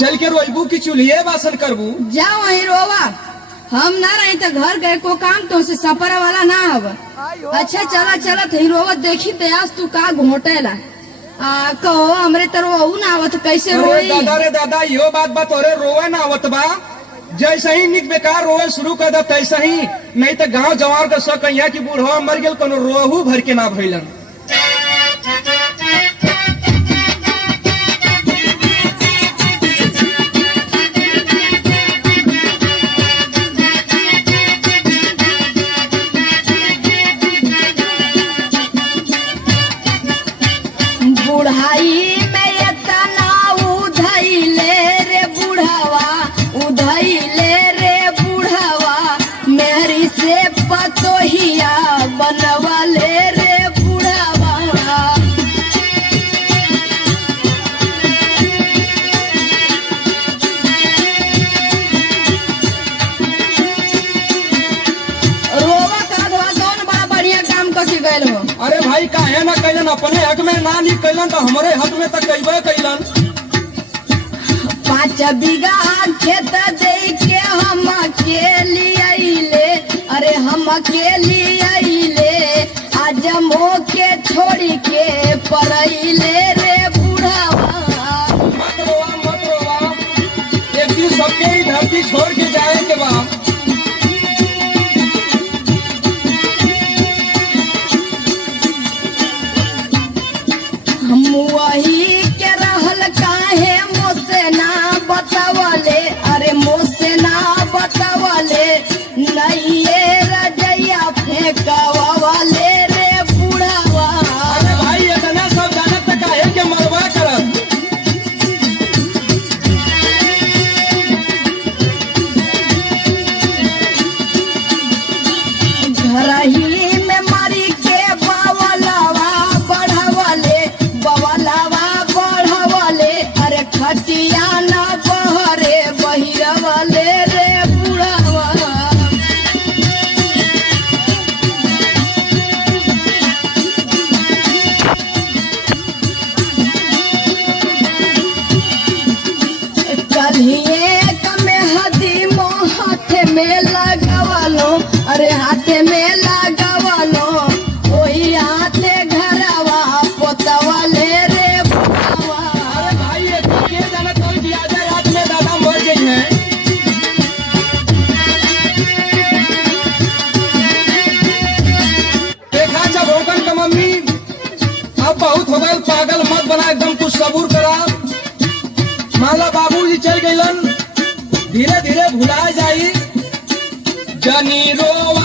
चल के रोइबू की चूल्हे बासन करबू। जाओ वही रोवा, हम ना रही तो घर गए को काम तो से सपरा वाला ना हव। अच्छा चला चला थे रोवत देखी ते आज तू का घोटेला कहो हमरे तरह ना आवत कैसे रोई। दादा रे दादा यो बात तोरे रोवे ना आवत बा। जैसे ही निक बेकार रोवे शुरू कर दे तैसे ही, नहीं तो गांव जवार के सो कहिया की बूढ़वा मर गेल कोनो रोहू भर के ना भइलन। बुढ़ाई में इतना उधैले रे बुढ़ावा, उधैले रे बुढ़ावा, मेरी से पतोहिया बनवाले रे बुढ़ावा। रोवा का धवा कौन बड़ा बढ़िया काम करके गए हो। अरे भाई काहे ना कैलन, अपने हक में ना नहीं कैलन तो हमारे हक में तो कैबे कैलन। 5 बीघा खेत दे के हम अकेली आइले, अरे हम अकेली आइले, आज मोके छोड़ी के पड़ैले रे बुढ़ावा। मत रोवा, एक दिन सबके ही धरती छोड़ के जाए के बाद। हम वही के रहल काहे मोसे ना बतावले, अरे मोसे ना बतावले, नहीं ये रजैया फेंकवाले रे बुढ़ावा। अरे भाई इतना सब जानत त काहे के मरवा करत। घर ही में मारी के बवलावा बढ़वले, बवलावा बढ़वले, अरे खटिया न बहरे बहिरवले रे बुढ़ावा। कलिए कमे हदी मोह हाथ में लगावलो, अरे हाथ में लगावलो, वही हाथे घरवा पोतवले रे बुढ़ावा। अरे भाई ये जानत कोई भी आ जाए रात में दादा मर गई है। देखा जब होकर का मम्मी अब बहुत हो गए पागल मत बना, एकदम कुछ सबूर करा। माला बाबूजी चल गइलन, धीरे धीरे भुला जाई। जनी रोवा